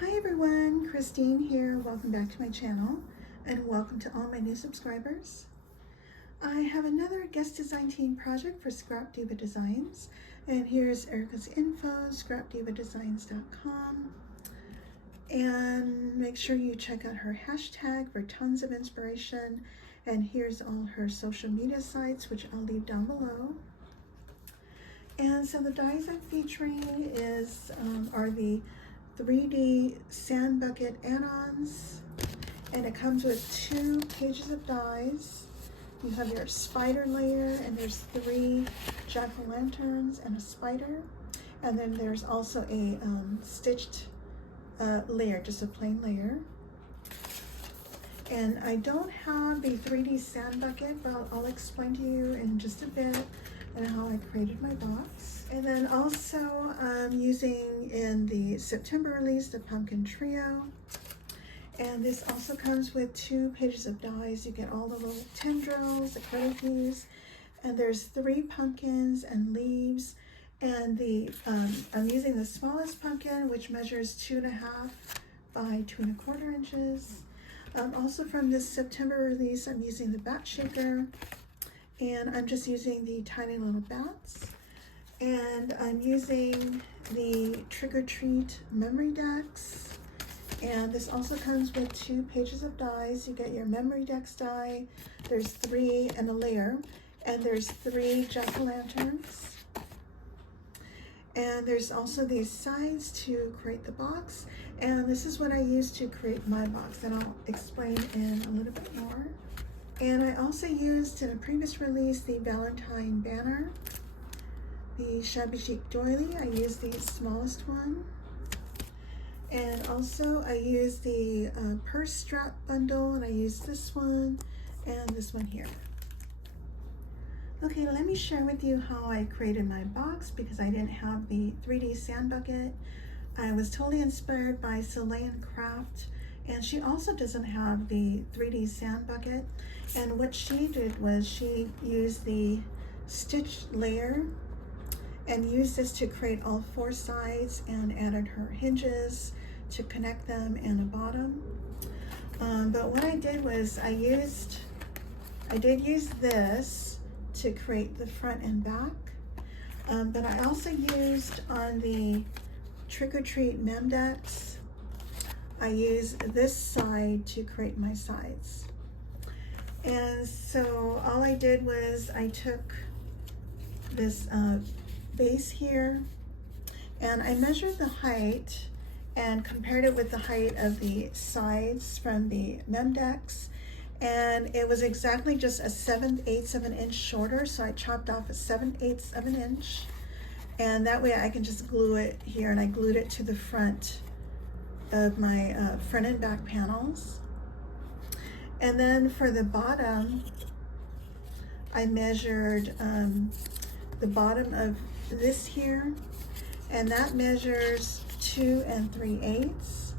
Hi everyone, Christine here. Welcome back to my channel and welcome to all my new subscribers. I have another guest design team project for Scrap Diva Designs, and here's Erica's info, scrapdivadesigns.com, and make sure you check out her hashtag for tons of inspiration, and here's all her social media sites, which I'll leave down below. And so the dies I'm featuring are the 3D Sand Bucket Add Ons, and it comes with 2 pages of dies. You have your spider layer, and there's 3 jack-o'-lanterns and a spider, and then there's also a stitched layer, just a plain layer. And I don't have the 3D sand bucket, but I'll explain to you in just a bit and how I created my box. And then also I'm using in the September release the Pumpkin Trio. And this also comes with 2 pages of dies. You get all the little tendrils, the credit views, and there's 3 pumpkins and leaves. And I'm using the smallest pumpkin, which measures 2.5 by 2.25 inches. Also from this September release, I'm using the bat shaker, and I'm just using the tiny little bats. And I'm using the Trick or Treat memory decks. And this also comes with 2 pages of dies. You get your memory decks die. There's 3 and a layer, and there's 3 jack-o'-lanterns. And there's also these sides to create the box. And this is what I used to create my box, and I'll explain in a little bit more. And I also used in a previous release the Valentine Banner, the Shabby Chic Doily. I used the smallest one. And also I used the purse strap bundle, and I used this one and this one here. Okay, let me share with you how I created my box, because I didn't have the 3D sand bucket. I was totally inspired by Celine Craft, and she also doesn't have the 3D sand bucket. And what she did was she used the stitch layer and used this to create all 4 sides, and added her hinges to connect them and a bottom. But what I did was I did use this to create the front and back, but I also used on the Trick or Treat mem decks, I used this side to create my sides. And so all I did was I took this base here, and I measured the height and compared it with the height of the sides from the mem decks, and it was exactly just a 7/8 of an inch shorter, so I chopped off a 7/8 of an inch, and that way I can just glue it here, and I glued it to the front of my front and back panels. And then for the bottom, I measured the bottom of this here, and that measures 2 3/8.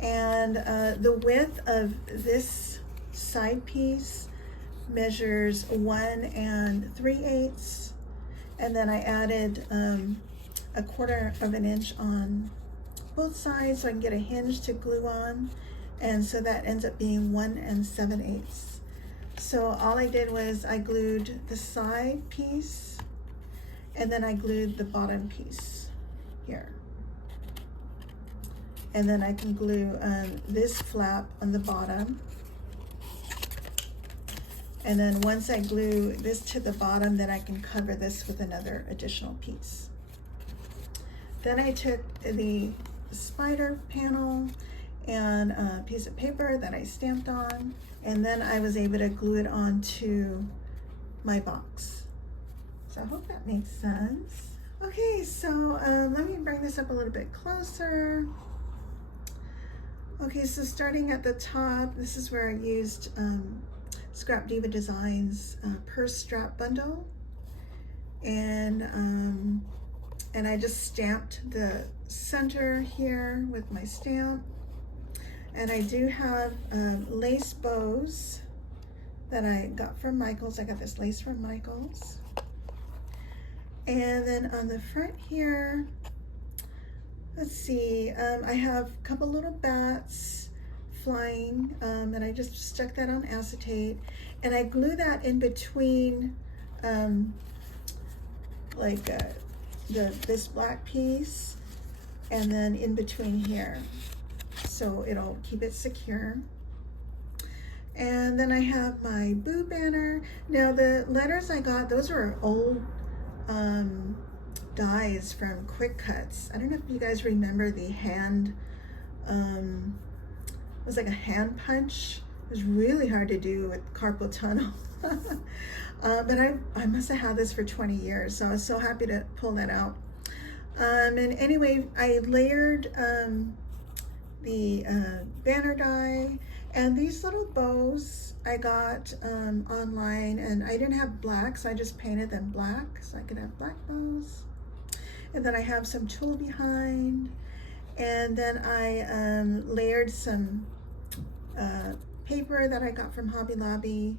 And the width of this side piece measures 1 3/8. And then I added 1/4 of an inch on both sides so I can get a hinge to glue on. And so that ends up being 1 7/8. So all I did was I glued the side piece, and then I glued the bottom piece here. And then I can glue this flap on the bottom. And then once I glue this to the bottom, then I can cover this with another additional piece. Then I took the spider panel and a piece of paper that I stamped on, and then I was able to glue it onto my box. So I hope that makes sense. Okay, so let me bring this up a little bit closer. Okay, so starting at the top, this is where I used Scrap Diva Designs purse strap bundle, and I just stamped the center here with my stamp. And I do have lace bows that I got from Michaels. I got this lace from Michaels. And then on the front here, Let's see, I have a couple little bats flying, and I just stuck that on acetate, and I glue that in between like this black piece, and then in between here, so it'll keep it secure. And then I have my Boo banner. Now the letters I got, those are old dies from Quick Cuts. I don't know if you guys remember the hand, it was like a hand punch. It was really hard to do with carpal tunnel. But I must have had this for 20 years, so I was so happy to pull that out. And anyway, I layered the banner die, and these little bows I got online, and I didn't have black, so I just painted them black so I could have black bows. And then I have some tulle behind, and then I layered some paper that I got from Hobby Lobby.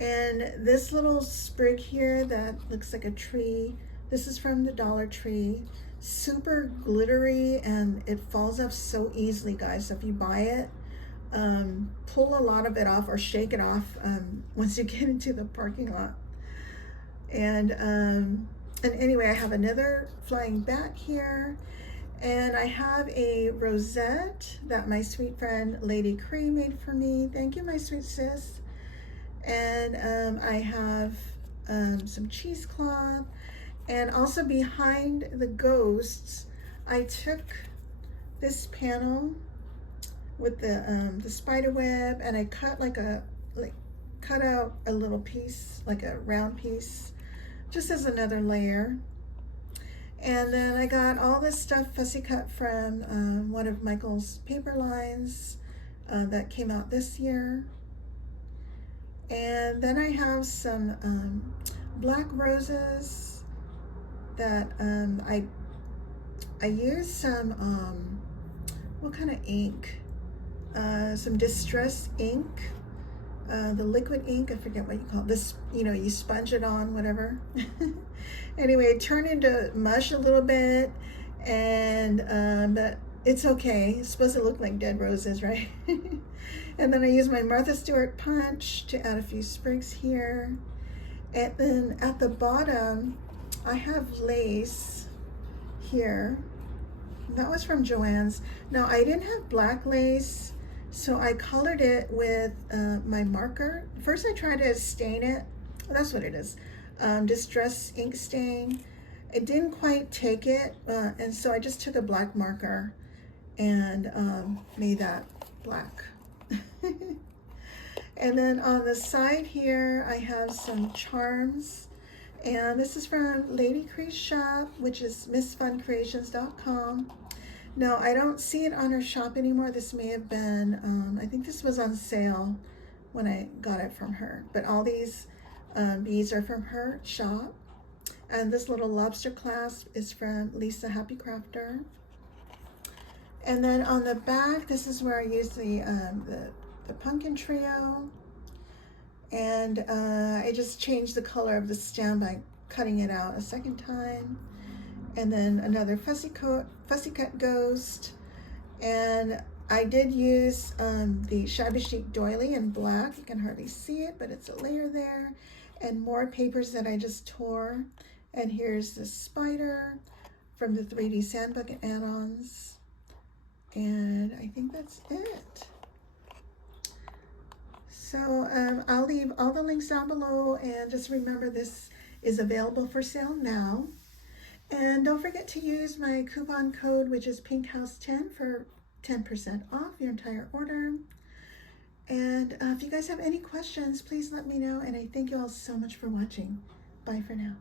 And this little sprig here that looks like a tree, this is from the Dollar Tree. Super glittery, and it falls off so easily, guys. So if you buy it, pull a lot of it off or shake it off once you get into the parking lot. And anyway, I have another flying bat here, and I have a rosette that my sweet friend Lady Cree made for me. Thank you, my sweet sis. And I have some cheesecloth, and also behind the ghosts, I took this panel with the spider web, and I cut cut out a little piece, like a round piece, just as another layer. And then I got all this stuff fussy cut from one of Michael's paper lines that came out this year. And then I have some black roses that I used some what kind of ink? Some distress ink, the liquid ink. I forget what you call this. You know, you sponge it on, whatever. Anyway, it turned into mush a little bit, and but it's okay. It's supposed to look like dead roses, right? And then I use my Martha Stewart punch to add a few sprigs here. And then at the bottom, I have lace here. That was from Joann's. Now, I didn't have black lace, so I colored it with my marker. First, I tried to stain it. Well, that's what it is. Distress ink stain. It didn't quite take it, and so I just took a black marker and made that black. And then on the side here, I have some charms, and this is from Lady Cree's shop, which is MissFunCreations.com. Now, I don't see it on her shop anymore. This may have been, I think this was on sale when I got it from her, but all these beads are from her shop. And this little lobster clasp is from Lisa Happy Crafter. And then on the back, this is where I use the pumpkin trio. And I just changed the color of the stem by cutting it out a second time. And then another fussy cut ghost. And I did use the Shabby Chic Doily in black. You can hardly see it, but it's a layer there. And more papers that I just tore. And here's the spider from the 3D Sand Bucket Add Ons. And I think that's it. So I'll leave all the links down below, and just remember this is available for sale now. And don't forget to use my coupon code, which is PinkHouse10, for 10% off your entire order. And if you guys have any questions, please let me know, and I thank you all so much for watching. Bye for now.